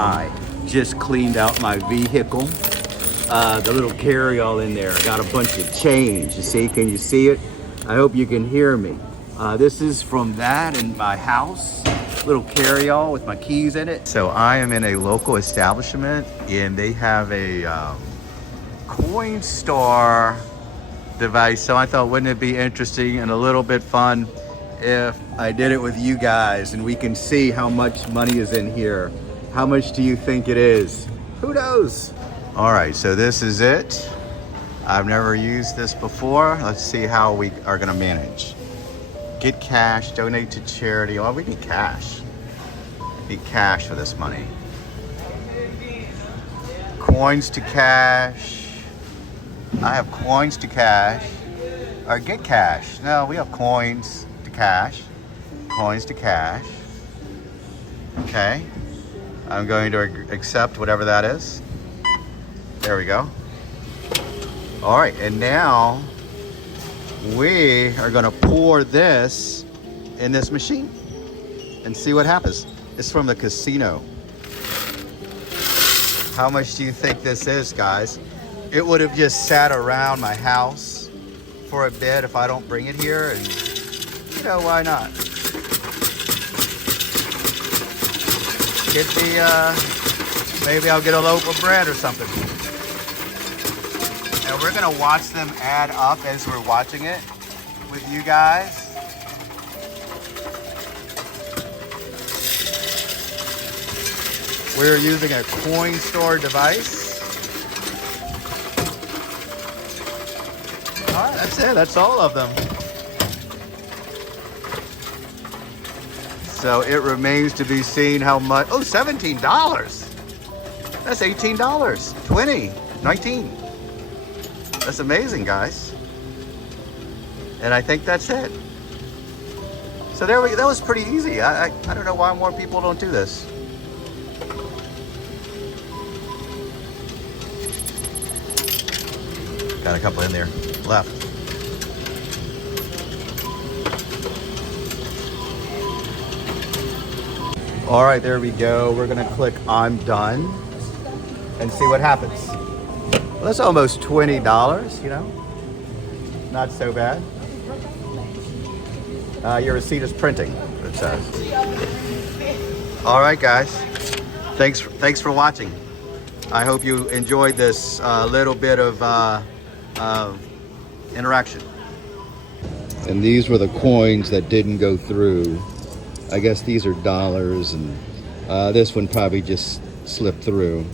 I just cleaned out my vehicle. The little carry-all in there. I got a bunch of change. You see? Can you see it? I hope you can hear me. This is from that in my house. Little carry-all with my keys in it. So I am in a local establishment and they have a Coinstar device. So I thought, wouldn't it be interesting and a little bit fun if I did it with you guys and we can see how much money is in here. How much do you think it is? Who knows? All right, so this is it. I've never used this before. Let's see how we are gonna manage. Get cash, donate to charity. Oh, we need cash. Need cash for this money. Coins to cash. I have coins to cash. Or get cash. No, we have coins to cash. Coins to cash. Okay. I'm going to accept whatever that is. There we go. All right, and now we are gonna pour this in this machine and see what happens. It's from the casino. How much do you think this is, guys? It would have just sat around my house for a bit if I don't bring it here, and you know, why not? Get the, maybe I'll get a loaf of bread or something. And we're gonna watch them add up as we're watching it with you guys. We're using a Coinstar device. All right, that's it, that's all of them. So it remains to be seen how much. Oh, $17. That's $18. $20. $19. That's amazing, guys. And I think that's it. So there we go. That was pretty easy. I don't know why more people don't do this. Got a couple in there left. All right, there we go. We're gonna click I'm done and see what happens. Well, that's almost $20, you know? Not so bad. Your receipt is printing, it says. All right, guys. Thanks for watching. I hope you enjoyed this little bit of interaction. And these were the coins that didn't go through. I guess these are dollars, and this one probably just slipped through.